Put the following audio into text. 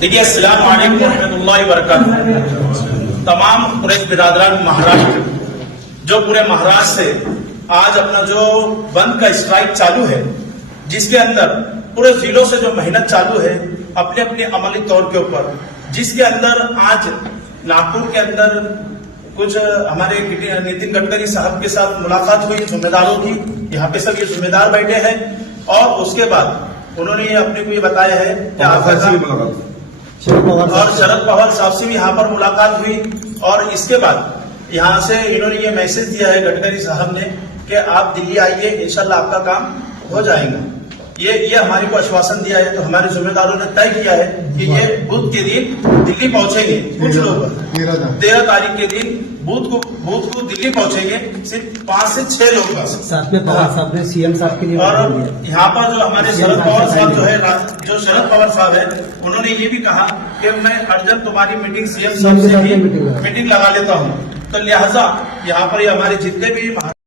देखिए, अस्सलाम वालेकुम रहमतुल्लाहि व बरकातुहू। तमाम कुरैश बिरादरान महाराष्ट्र, जो पूरे महाराष्ट्र से आज अपना जो बंद का स्ट्राइक चालू है, जिसके अंदर पूरे जिलों से जो मेहनत चालू है अपने अपने अमली तौर के ऊपर, जिसके अंदर आज नागपुर के अंदर कुछ हमारे नितिन गडकरी साहब के साथ मुलाकात हुई जिम्मेदारों की। यहाँ पे सब ये जिम्मेदार बैठे हैं और उसके बाद उन्होंने अपने को ये बताया है कि और शरद पवार साहब से भी यहाँ पर मुलाकात हुई। और इसके बाद यहाँ से इन्होंने ये मैसेज दिया है गडकरी साहब ने कि आप दिल्ली आइए, इंशाल्लाह आपका काम हो जाएगा। ये हमारे को आश्वासन दिया है। तो हमारे जिम्मेदारों ने तय किया है कि ये बुध के दिन दिल्ली पहुंचेंगे। कुछ लोग 13 तारीख के दिन बुध को दिल्ली पहुंचेंगे, सिर्फ 5 से 6 लोग बस। साथ में पवार साहब ने सीएम साहब के लिए और यहाँ पर जो हमारे शरद पवार साहब जो शरद पवार साहब है, उन्होंने ये भी कहा कि मैं अर्जेंट तुम्हारी मीटिंग सीएम साहब से भी मीटिंग लगा लेता हूँ। तो लिहाजा यहाँ पर हमारे जितने भी